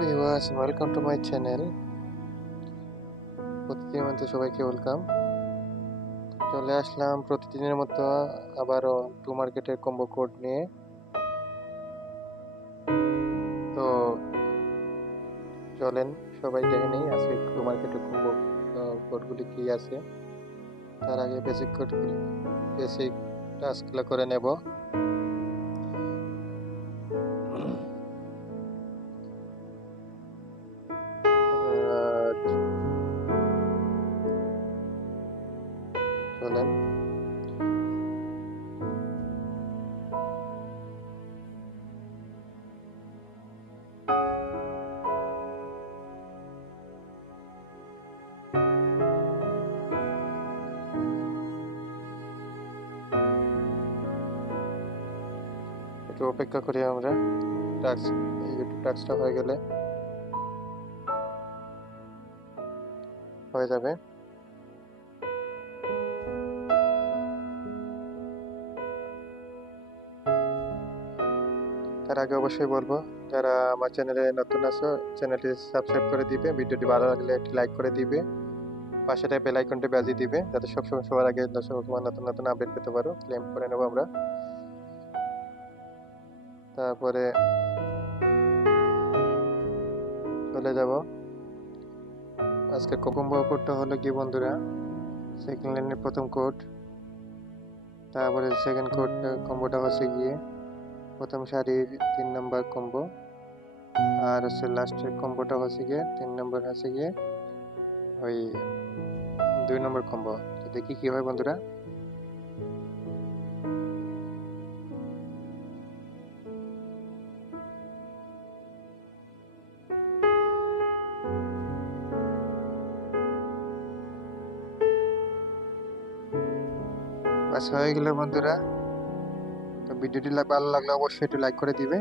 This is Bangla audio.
Viewers, welcome to my channel. প্রতিদিনের মতো সবাইকে ওয়েলকাম। চলে আসলাম প্রতিদিনের মতো আবারও টু মার্কেটের কম্বো কোড নিয়ে। তো চলেন সবাই দেখে নেই আজকে টু মার্কেটের কম্বো কোডগুলি কি আছে। তার আগে বেসিক টাস্কগুলো করে নেব। চলেন একটু অপেক্ষা করি আমরা। ইউটিউব টাস্কটা হয়ে গেলে হয়ে যাবে। তার আগে অবশ্যই বলবো, যারা আমার চ্যানেলে নতুন আছো চ্যানেলটি সাবস্ক্রাইব করে দিবে, ভিডিওটি ভালো লাগলে একটি লাইক করে দিবে, পাশে বেল আইকনটি বাজিয়ে দিবে যাতে সবসময় সবার আগে তোমার নতুন নতুন আপডেট পেতে পারো। ক্লেম করে নেবো আমরা। তারপরে চলে যাব। আজকে কম্বো কোডটা হলো কি বন্ধুরা, সেকেন্ড লাইনের প্রথম কোড। তারপরে সেকেন্ড কোড কম্বোটা হচ্ছে গিয়ে প্রথম সারির 3 নম্বর কম্বো, আর হচ্ছে লাস্টের কম্বোটা হচ্ছে গিয়ে 3 নম্বর হচ্ছে গিয়ে ওই 2 নম্বর কম্বো। তো দেখি কি হয় বন্ধুরা। বাস হয়ে গেল বন্ধুরা। তো ভিডিওটি ভালো লাগলে অবশ্যই একটু লাইক করে দিবে।